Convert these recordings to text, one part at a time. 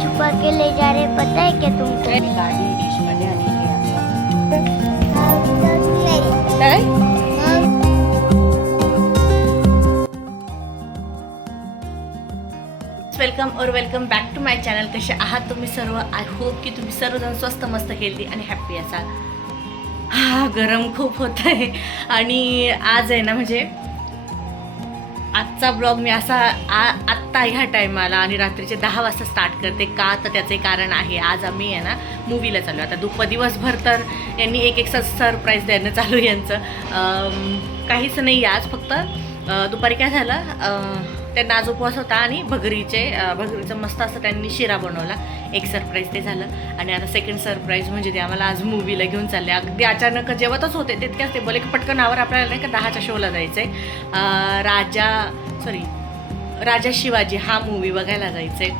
छुपा के ले जा रहे पता है क्या तुमको? गाडी डिश मध्ये आलेली वेलकम और welcome back to my channel. कसे आहात तुम्ही सर्व? आय होप की तुम्ही सर्वजण स्वस्त मस्त हेल्दी आणि हॅप्पी असाल. गरम खूप होत आहे आणि आज आहे ना म्हणजे आजचा ब्लॉग मी असा आत्ता ह्या टायमाला आणि रात्रीचे 10 वाजता स्टार्ट करते. का तर त्याचे कारण आहे, आज आम्ही आहे ना मूवीला चालू. आता दिवसभर तर यांनी एक सरप्राईज देणं चालू यांचं. काहीच नाही आज, फक्त दुपारी काय झालं, त्यांना आज उपवास होता आणि भगरीचं मस्त असं त्यांनी शिरा बनवला. एक सरप्राईज ते झालं आणि आता सेकंड सरप्राईज म्हणजे ते आम्हाला आज मूवीला घेऊन चालले. अगदी अचानक जेवतच होते तितक्याच ते बोले की पटकन आवर, आपल्याला नाही का 10च्या शोला जायचं आहे. राजा शिवाजी हा मूवी बघायला जायचं आहे.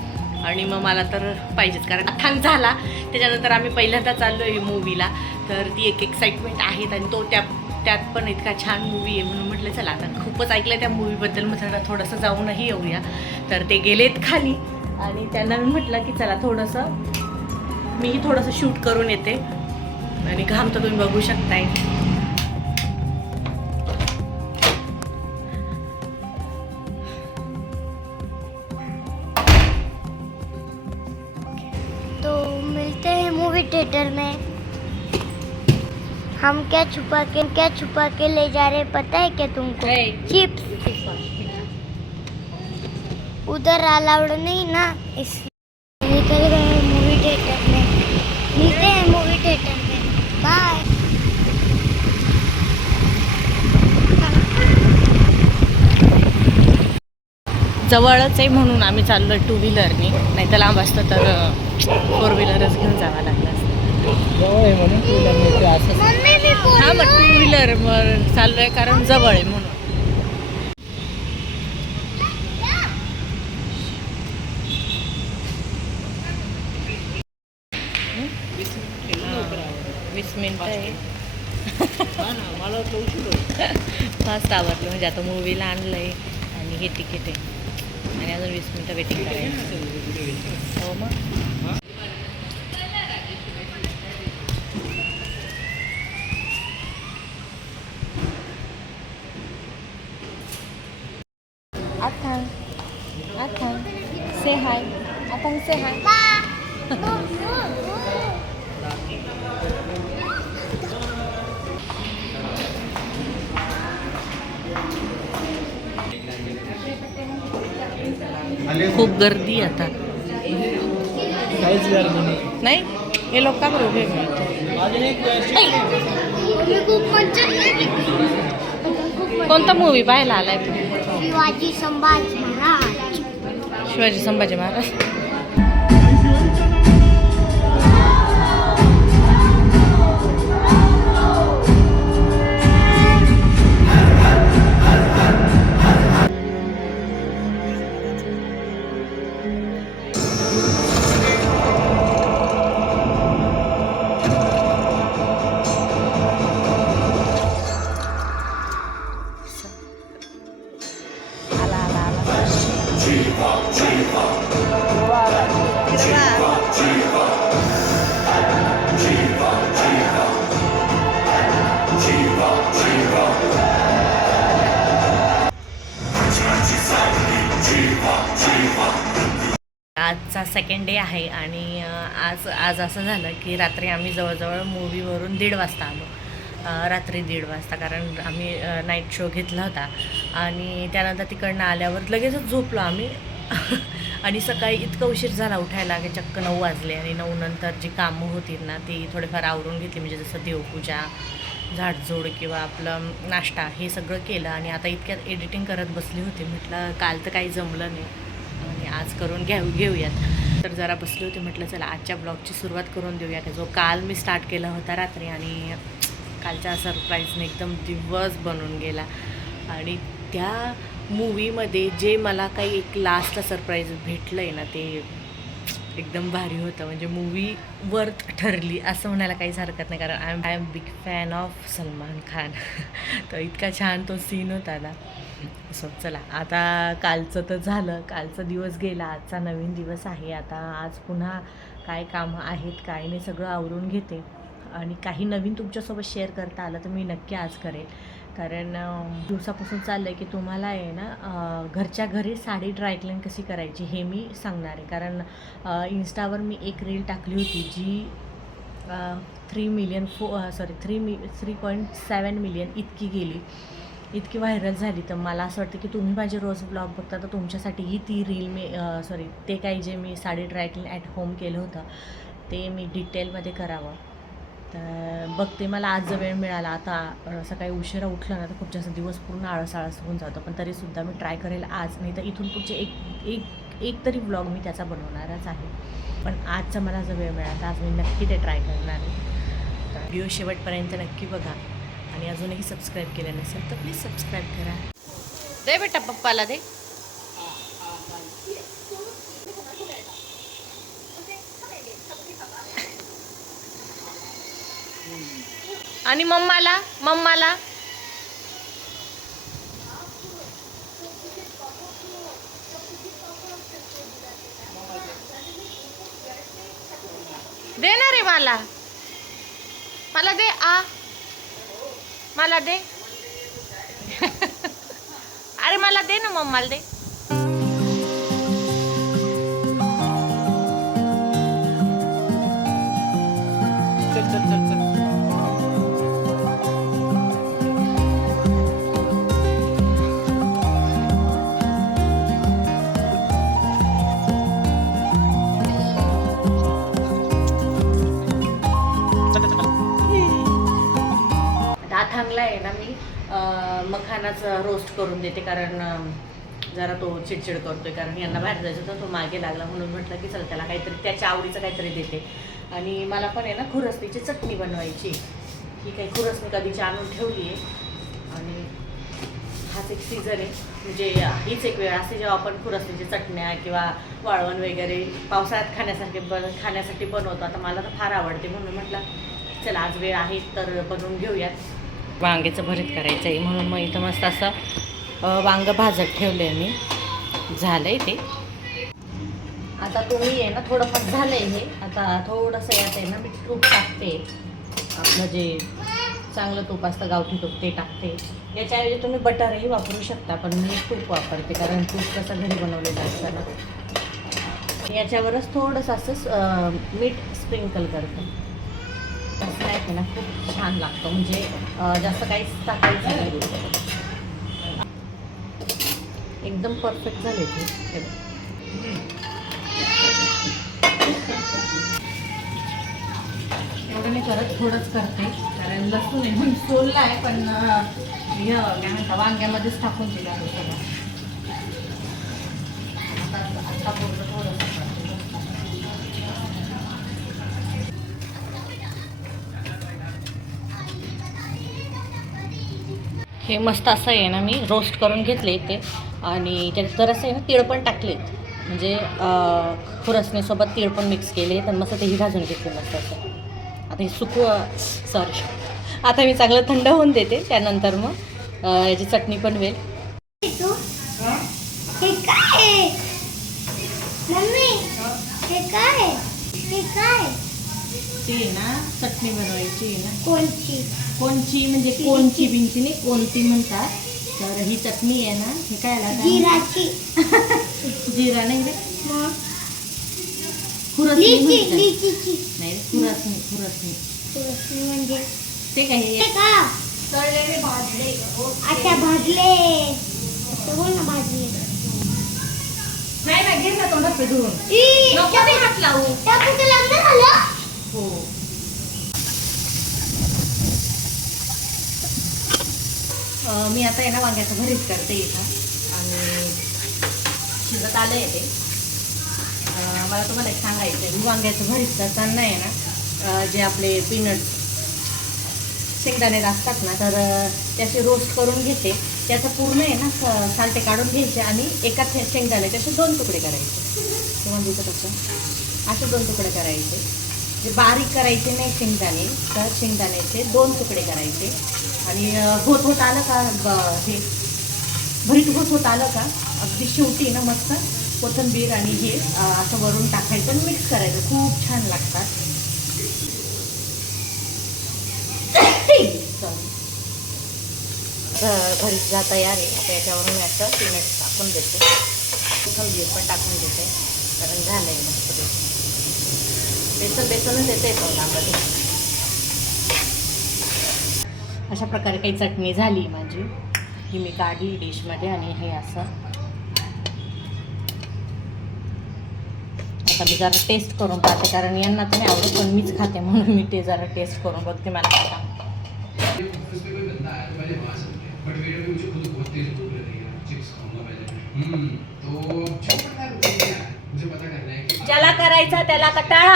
आणि मग मला तर पाहिजेच, कारण अथांग झाला त्याच्यानंतर आम्ही पहिल्यांदा चाललो आहे मूवीला. तर ती एक एक्साइटमेंट आहेत आणि तो त्यात पण इतका छान मूवी आहे म्हणून म्हटलं चला आता खूपच ऐकलं त्या मूवीबद्दल, मग थोडंसं जाऊनही येऊया. तर ते गेलेत खाली आणि त्यांना मी म्हटलं की चला मीही थोडंसं शूट करून येते. आणि घाम तर तुम्ही बघू शकताय. तो मिलते हैं मूवी थिएटर में. हम क्या छुपा के ले जा रहे पता है क्या तुमको? चिप्स. उधर अलाउड नहीं ना, इसलिए निकल गए मूवी थिएटर में. मिलते हैं मूवी थिएटर में. बाय. जवळच आहे म्हणून आम्ही चाललो 2 व्हीलरनी, नाही तर लांब असतं तर 4 व्हीलरच घेऊन जावं लागलं असतं. मम्मी भी बोल. हा मग 2 व्हीलर चाललो आहे कारण जवळ आहे म्हणून. वीस मिनिटं आहे. फास्ट आवडलं म्हणजे आता मूवीला आणलं आहे आणि हे तिकीट आहे आणि अजून 20 मिनिटं वेटिंग करायचं. हो मग Athang, say hi. Athang, say hi. खूप गर्दी आता. नाही हे लोक का बरं उभे कोणता मूवी पाहायला आलाय? शिवाजी संभाजी महाराज. शिवाजी संभाजी महाराज. आजचा सेकंड डे आहे आणि आज असं झालं की रात्री आम्ही जवळजवळ मूवीवरून 1:30 वाजता आलो. रात्री 1:30 वाजता, कारण आम्ही नाईट शो घेतला होता आणि त्यानंतर तिकडनं आल्यावर लगेचच झोपलो आम्ही. आणि सकाळी इतका उशीर झाला उठायला की चक्क 9 वाजले. आणि 9 नंतर जी कामं होती ना ती थोडेफार आवरून घेतली, म्हणजे जसं देवपूजा, झाडझूड किंवा आपलं नाश्ता हे सगळं केलं. आणि आता इतक्यात एडिटिंग करत बसली होती. म्हटलं काल तर काही जमलं नाही आणि आज करून घेऊयात. तर जरा बसले होते, म्हटलं चला आजच्या ब्लॉगची सुरुवात करून देऊयात, जो काल मी स्टार्ट केला होता रात्री. आणि कालच्या सरप्राईजने एकदम दिवस बनून गेला. आणि त्या मूवीमध्ये जे मला काही एक लास्टला सरप्राईज भेटलं आहे ना ते एकदम भारी होतं. म्हणजे मूवी वर्थ ठरली असं म्हणायला काहीच हरकत नाही, कारण I am big fan of Salman Khan. तर इतका छान तो सीन होता ना. सो चला, आता कालचं तर झालं, कालचा दिवस गेला, आजचा नवीन दिवस आहे. आता आज पुन्हा काय कामं आहेत काय नाही सगळं आवरून घेते आणि काही नवीन तुमच्यासोबत शेअर करता आलं तर मी नक्की आज करेल. कारण दिवसापासून चाललं आहे की तुम्हाला आहे ना घरच्या घरी साडी ड्रायक्लीन कशी करायची हे मी सांगणार आहे. कारण इन्स्टावर मी एक रील टाकली होती जी 3.7 मिलियन इतकी गेली, इतकी व्हायरल झाली. तर मला असं वाटतं की तुम्ही माझे रोज ब्लॉग बघता तर तुमच्यासाठीही ती रील मी ते काही जे मी साडी ड्रायक्लीन ॲट होम केलं होतं ते मी डिटेलमध्ये करावं. तर बघते, मला आज जर वेळ मिळाला, आता सकाळी उशिरा उठलं ना तर खूप जास्त दिवस पूर्ण आळस होऊन जातो, पण तरीसुद्धा मी ट्राय करेल आज. नाही तर इथून पुढचे एक तरी ब्लॉग मी त्याचा बनवणारच आहे. पण आजचा मला जर वेळ मिळाला आज मी नक्की ते ट्राय करणार आहे. तर व्हिडिओ शेवटपर्यंत नक्की बघा आणि अजूनही सबस्क्राईब केलं नसेल तर प्लीज सबस्क्राईब करा. दे बेटा पप्पाला दे. आणि मम्माला दे ना रे, मला दे. मला दे. अरे मला दे ना, मम्माला दे. चल चल चल चल. थांबला आहे ना मी मखानाचा रोस्ट करून देते. कारण जरा तो चिडचिड करतोय, कारण यांना बाहेर जायचं तर तो मागे लागला, म्हणून म्हटलं की चल त्याला काहीतरी त्याच्या आवडीचं काहीतरी देते. आणि मला पण आहे ना खुरसणीची चटणी बनवायची. ही काही खुरसणी कधीची आणून ठेवली आहे आणि हाच एक सीझन आहे, म्हणजे हीच एक वेळ असते जेव्हा आपण खुरसणीची चटण्या किंवा वाळवण वगैरे पावसाळ्यात खाण्यासाठी बनवतो. आता मला तर फार आवडते, म्हणून म्हटलं चला आज वेळ आहे तर बनवून घेऊयात. वांग्याचं भरीत करायचं आहे म्हणून मग इथं मस्त असं वांगं भाजत ठेवलं आहे मी. झालं आहे ते. आता तुम्ही आहे ना थोडंफार झालं आहे हे. आता थोडंसं यात आहे ना मी तूप टाकते, आपलं जे चांगलं तूप असतं गावठी तूप ते टाकते. याच्याऐवजी तुम्ही बटरही वापरू शकता, पण मी तूप वापरते कारण तूप कसं घरी बनवलेलं असतं ना. याच्यावरच थोडंसं असं मीठ स्प्रिंकल करते. असं नाही की ना खूप छान लागतं, म्हणजे जास्त काहीच टाकायचं नाही. एकदम परफेक्ट झाले ते. एवढं नाही करत, थोडंच करते कारण लसूण आहे म्हणून सोलला आहे, पण काय म्हणता वांग्यामध्येच टाकून दिला सगळं. आता थोडंसं हे मस्त असं आहे ना मी रोस्ट करून घेतले ते. आणि त्यात जरासं आहे ना तीळ पण टाकलेत, म्हणजे खुरसणीसोबत तीळ पण मिक्स केले तर मस्त तेही भाजून घेतले मस्त असं. आता हे आता मी चांगलं थंड होऊन देते, त्यानंतर मग याची चटणी पण होईल. हे काय मम्मी, हे काय ती आहे ना चटणी बनवायची आहे ना. कोणची म्हणजे कोणची बिंची नाही, कोणती म्हणतात. तर ही चटणी आहे ना, हे काय लागतं जिराची. जिरा नाही रे, लिचीची नाही, खुरसणी म्हणजे ते काय ते का तळलेले भाजले. अच्छा भाजले, बोल ना भाजले. नाही घे ना तोंडात धुवून. हात लावू त्या कुठे लग्न झालं. हो मी आता आहे ना वांग्याचं भरीत करते इथं आणि शिजत आलं आहे ते. मला तुम्हाला एक सांगायचं आहे, वांग्याचं भरीत करताना आहे ना जे आपले पीनट्स शेंगदाणे असतात ना तर त्याचे रोस्ट करून घेते. त्याचं पूर्ण आहे ना सालटे काढून घ्यायचे आणि एका शेंगदाण्याचे असे 2 तुकडे करायचे. तुम्हाला दिसत असं असे 2 तुकडे करायचे, जे बारीक करायचे नाही शेंगदाणे, तर शेंगदाण्याचे 2 तुकडे करायचे. आणि होत आलं का हे भरीत होत आलं का अगदी शेवटी ना मस्त कोथिंबीर आणि हे असं वरून टाकायचं आणि मिक्स करायचं. खूप छान लागतात. भरीत तयार आहे. आता याच्यावरून मी असं पीनट टाकून देते, कोथिंबीर पण टाकून देते, कारण झालं आहे मस्त बेसनच येते तोंडामध्ये. अशा प्रकारे काही चटणी झाली माझी, ही मी काढली डिशमध्ये. आणि हे असं आता मी जरा टेस्ट करून पाहते, कारण यांना तर नाही आवडत पण मीच खाते म्हणून मी ते जरा टेस्ट करून बघते. मला काय सांग. ज्याला करायचा त्याला कटाळा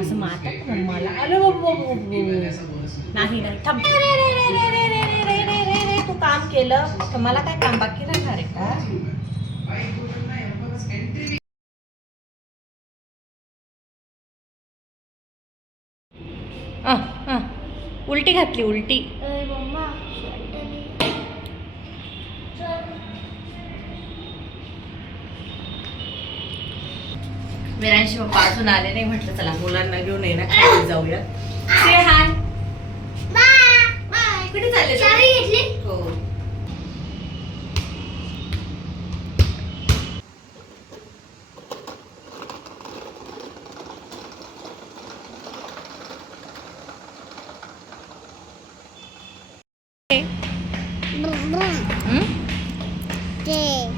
असं मारतात मला. अरे नाही नाही थांब, तू काम केलं तर मला काय काम बाकी राहणार आहे का? उलटी घातली उलटी. विरांशी पप्पा अजून आले नाही, म्हटलं चला मुलांना घेऊन ये ना खाली जाऊया. से हाय. कुठे चालले? हो.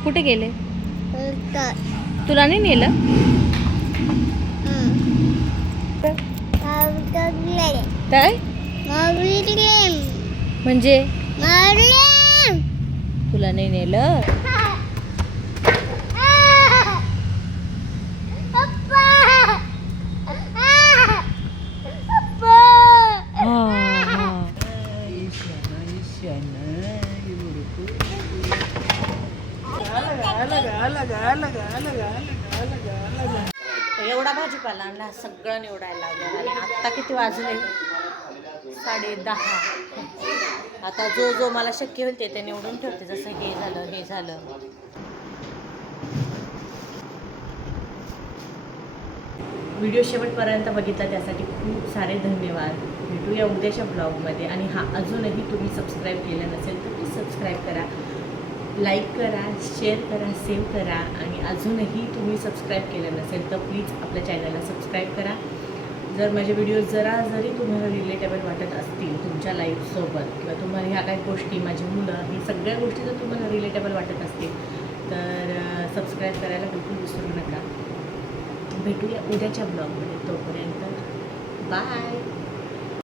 कुठे गेले? तुला नाही नेलं? काय म्हणजे तुला नाही नेलं? एवढा भाजीपाला आणला, सगळं निवडायला लागलं. आणि आत्ता किती वाजले? 10:30. आता जो मला शक्य होईल ते निवडून ठेवते, जसं हे झालं. व्हिडिओ शेवटपर्यंत बघितला त्यासाठी खूप सारे धन्यवाद. भेटूया उद्याच्या ब्लॉगमध्ये. आणि अजूनही तुम्ही सबस्क्राईब केलं नसेल तर प्लीज सबस्क्राईब करा, लाईक करा, शेअर करा, सेव्ह करा. आणि अजूनही तुम्ही सबस्क्राईब केलं नसेल तर प्लीज आपल्या चॅनलला सबस्क्राईब करा. जर माझे व्हिडिओ जरी तुम्हाला रिलेटेबल वाटत असतील तुमच्या लाईफसोबत, किंवा तुम्हाला ह्या काही गोष्टी, माझी मुलं, ही सगळ्या गोष्टी जर तुम्हाला रिलेटेबल वाटत असतील तर सबस्क्राईब करायला बिलकुल विसरू नका. भेटूया उद्याच्या ब्लॉगमध्ये. तोपर्यंत बाय.